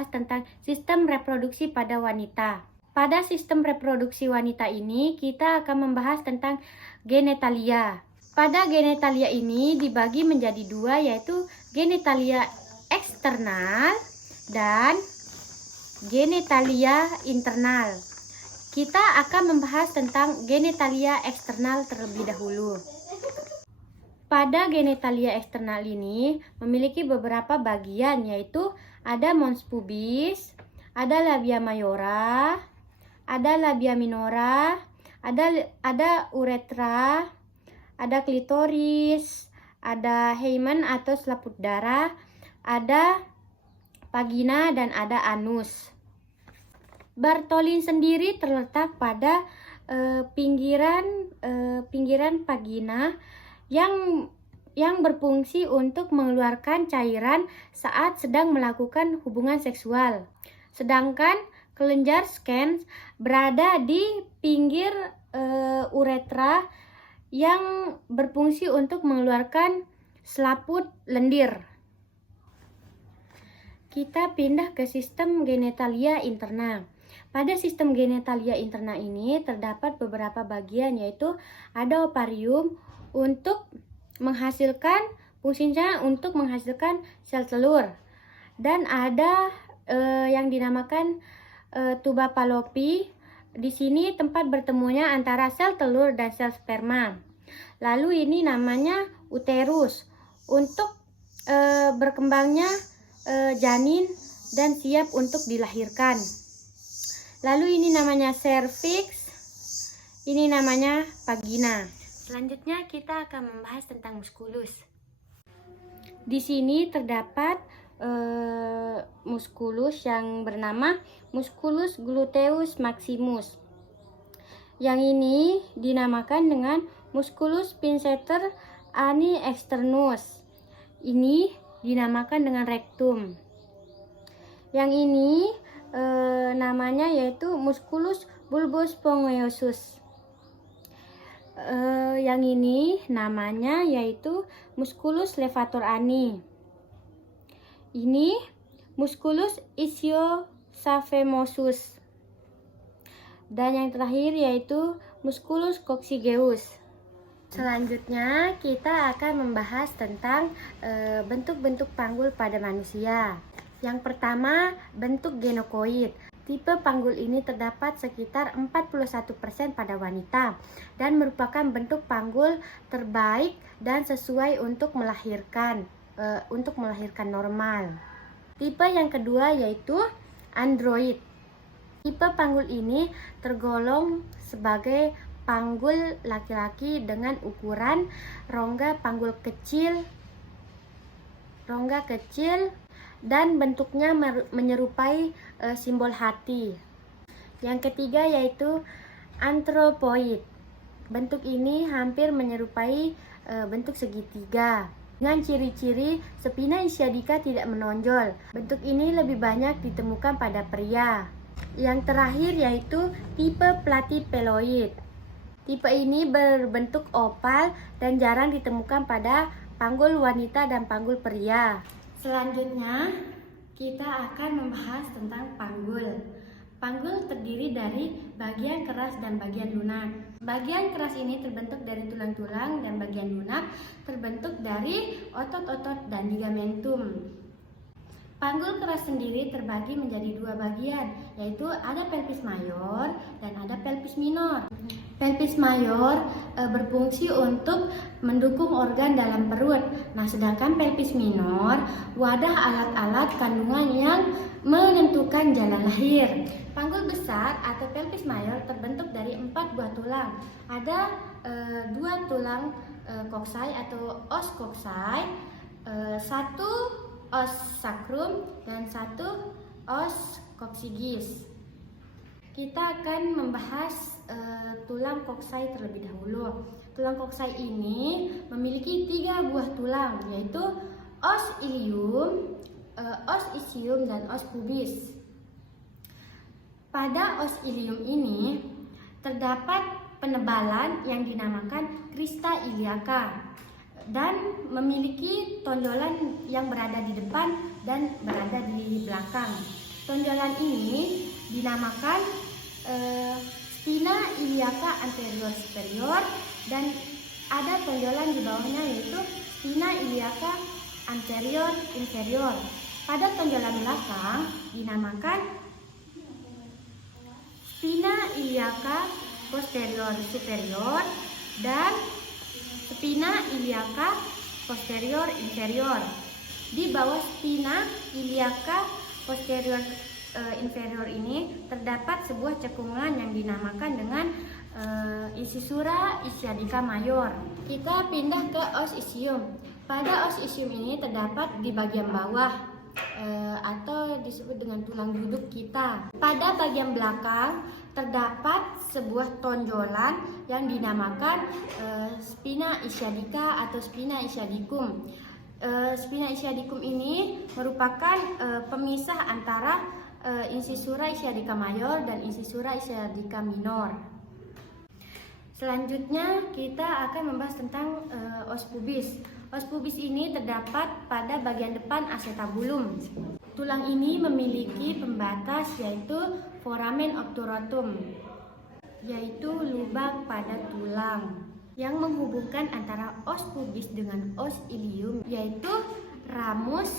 membahas tentang sistem reproduksi pada wanita. Pada sistem reproduksi wanita ini, kita akan membahas tentang genitalia. Pada genitalia ini dibagi menjadi dua, yaitu genitalia eksternal dan genitalia internal. Kita akan membahas tentang genitalia eksternal terlebih dahulu. Pada genitalia eksternal ini memiliki beberapa bagian, yaitu ada mons pubis, ada labia mayora, ada labia minora, ada uretra, ada klitoris, ada hymen atau selaput darah, ada vagina, dan ada anus. Bartholin sendiri terletak pada pinggiran vagina yang berfungsi untuk mengeluarkan cairan saat sedang melakukan hubungan seksual. Sedangkan kelenjar Scans berada di pinggir uretra yang berfungsi untuk mengeluarkan selaput lendir. Kita pindah ke sistem genitalia interna. Pada sistem genitalia interna ini terdapat beberapa bagian, yaitu ada ovarium untuk menghasilkan, fungsinya untuk menghasilkan sel telur, dan ada yang dinamakan tuba Fallopi. Di sini tempat bertemunya antara sel telur dan sel sperma. Lalu ini namanya uterus untuk berkembangnya janin dan siap untuk dilahirkan. Lalu ini namanya cervix, ini namanya vagina. Selanjutnya kita akan membahas tentang muskulus. Di sini terdapat muskulus yang bernama musculus gluteus maximus. Yang ini dinamakan dengan musculus pinceter ani externus. Ini dinamakan dengan rectum. Yang ini namanya yaitu musculus bulbus spongiosius. Yang ini namanya yaitu musculus levator ani. Ini musculus ischiosaphmosus. Dan yang terakhir yaitu musculus coccygeus. Selanjutnya kita akan membahas tentang bentuk-bentuk panggul pada manusia. Yang pertama, bentuk genokoid. Tipe panggul ini terdapat sekitar 41% pada wanita dan merupakan bentuk panggul terbaik dan sesuai untuk melahirkan normal. Tipe yang kedua yaitu android. Tipe panggul ini tergolong sebagai panggul laki-laki dengan ukuran rongga panggul kecil dan bentuknya menyerupai simbol hati. Yang ketiga yaitu anthropoid. Bentuk ini hampir menyerupai bentuk segitiga dengan ciri-ciri spina ischiadica tidak menonjol. Bentuk ini lebih banyak ditemukan pada pria. Yang terakhir yaitu tipe platypeloid. Tipe ini berbentuk oval dan jarang ditemukan pada panggul wanita dan panggul pria. Selanjutnya, kita akan membahas tentang panggul. Panggul terdiri dari bagian keras dan bagian lunak. Bagian keras ini terbentuk dari tulang-tulang dan bagian lunak terbentuk dari otot-otot dan ligamentum. Panggul keras sendiri terbagi menjadi dua bagian, yaitu ada pelvis mayor dan ada pelvis minor. Pelvis mayor berfungsi untuk mendukung organ dalam perut. Nah, sedangkan pelvis minor wadah alat-alat kandungan yang menentukan jalan lahir. Panggul besar atau pelvis mayor terbentuk dari 4 buah tulang. Ada 2 tulang koksai atau os koksai, 1 os sacrum dan 1 os coccygeus. Kita akan membahas tulang koksai terlebih dahulu. Tulang koksai ini memiliki 3 buah tulang, yaitu os ilium, os ischium, dan os pubis. Pada os ilium ini terdapat penebalan yang dinamakan crista iliaca dan memiliki tonjolan yang berada di depan dan berada di belakang. Tonjolan ini dinamakan spina iliaca anterior superior, dan ada tonjolan di bawahnya yaitu spina iliaca anterior inferior. Pada tonjolan belakang dinamakan spina iliaca posterior superior dan spina iliaca posterior inferior. Di bawah spina iliaca posterior inferior ini terdapat sebuah cekungan yang dinamakan dengan incisura ischiadica major. Kita pindah ke os ischium. Pada os ischium ini terdapat di bagian bawah atau disebut dengan tulang duduk kita. Pada bagian belakang terdapat sebuah tonjolan yang dinamakan spina ischiadica atau spina ischiadicum. Spina ischiadicum ini merupakan pemisah antara incisura ischiadica major dan incisura ischiadica minor. Selanjutnya kita akan membahas tentang os pubis. Os pubis ini terdapat pada bagian depan acetabulum. Tulang ini memiliki pembatas yaitu foramen obturatum, yaitu lubang pada tulang yang menghubungkan antara os pubis dengan os ilium, yaitu ramus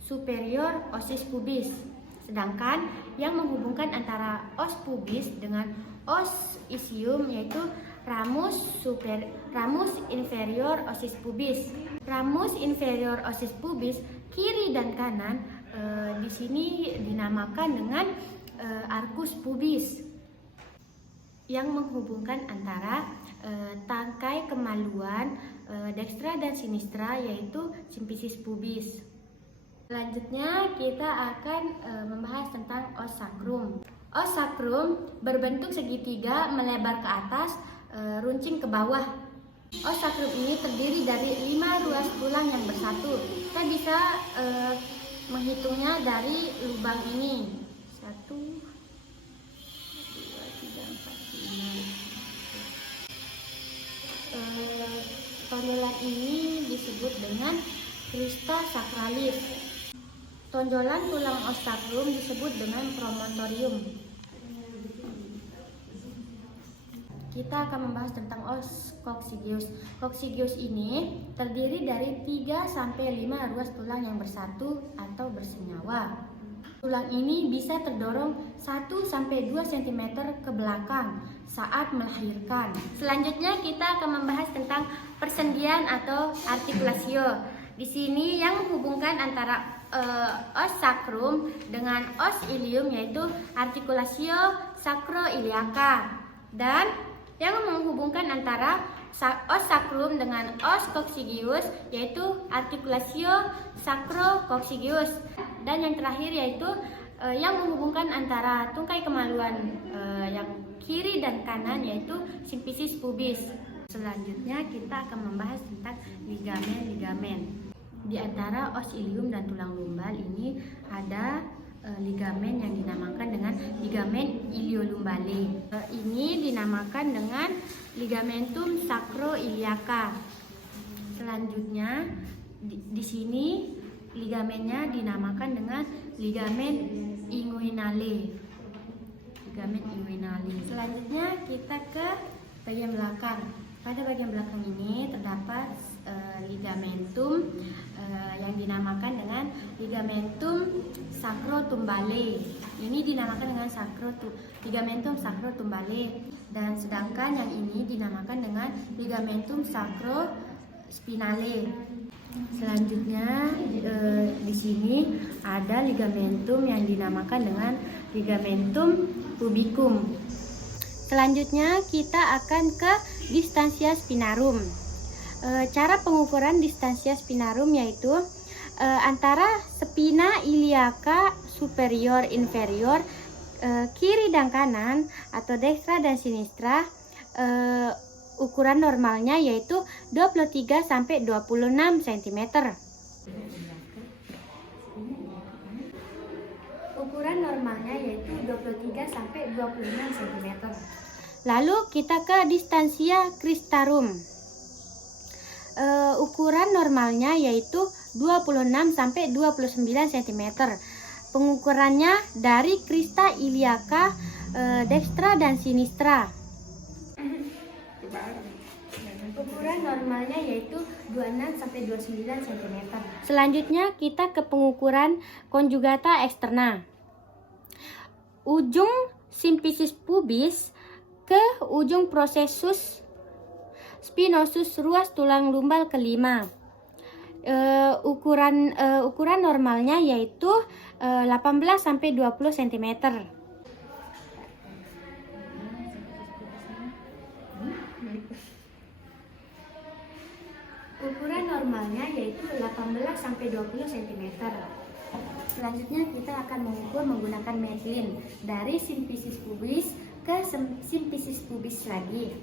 superior ossis pubis. Sedangkan yang menghubungkan antara os pubis dengan os ischium yaitu ramus inferior ossis pubis. Ramus inferior ossis pubis kiri dan kanan di sini dinamakan dengan arcus pubis yang menghubungkan antara tangkai kemaluan dextra dan sinistra yaitu symphysis pubis. Selanjutnya kita akan membahas tentang os sacrum. Os sacrum berbentuk segitiga melebar ke atas, runcing ke bawah. Os sacrum ini terdiri dari 5 ruas tulang yang bersatu. Kita bisa menghitungnya dari lubang ini. 1, 2, 3, 4, 5. Tonjolan ini disebut dengan crista sacralis. Tonjolan tulang os sacrum disebut dengan promontorium. Kita akan membahas tentang os coccygeus. Coccygeus ini terdiri dari 3-5 ruas tulang yang bersatu atau bersenyawa. Tulang ini bisa terdorong 1-2 cm ke belakang saat melahirkan. Selanjutnya kita akan membahas tentang persendian atau articulatio. Di sini yang menghubungkan antara os sacrum dengan os ilium yaitu articulatio sacroiliaca, dan yang menghubungkan antara os sacrum dengan os coccygeus yaitu articulatio sacrococcygeus, dan yang terakhir yaitu yang menghubungkan antara tungkai kemaluan yang kiri dan kanan yaitu symphysis pubis. Selanjutnya kita akan membahas tentang ligamen-ligamen. Di antara os ilium dan tulang lumbal ini ada ligamen yang dinamakan dengan ligamen iliolumbale. Ini dinamakan dengan ligamentum sacroiliaca. Selanjutnya di sini ligamennya dinamakan dengan ligamen inguinale. Ligamen inguinale. Selanjutnya kita ke bagian belakang. Pada bagian belakang ini terdapat ligamentum yang dinamakan dengan ligamentum sacrotumbale. Ini dinamakan dengan ligamentum sacrotumbale, dan sedangkan yang ini dinamakan dengan ligamentum sacrospinale. Selanjutnya di sini ada ligamentum yang dinamakan dengan ligamentum pubicum. Selanjutnya kita akan ke distansia spinarum. Cara pengukuran distansia spinarum yaitu antara spina iliaca superior inferior kiri dan kanan atau dextra dan sinistra, ukuran normalnya yaitu 23-26 cm. Ukuran normalnya yaitu 23-26 cm. Lalu kita ke distansia cristarum. Ukuran normalnya yaitu 26-29 cm. pengukurannya dari Krista iliaca, dextra dan sinistra. Ukuran normalnya yaitu 26 sampai 29 cm. Selanjutnya kita ke pengukuran conjugata externa. Ujung symphysis pubis ke ujung processus spinosus ruas tulang lumbal kelima. Ukuran normalnya yaitu 18 sampai 20 cm. Ukuran normalnya yaitu 18 sampai 20 cm. Selanjutnya kita akan mengukur menggunakan metlin dari symphysis pubis ke symphysis pubis lagi.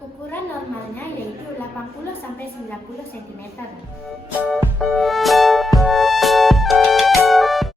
Ukuran normalnya yaitu 80 sampai 90 cm.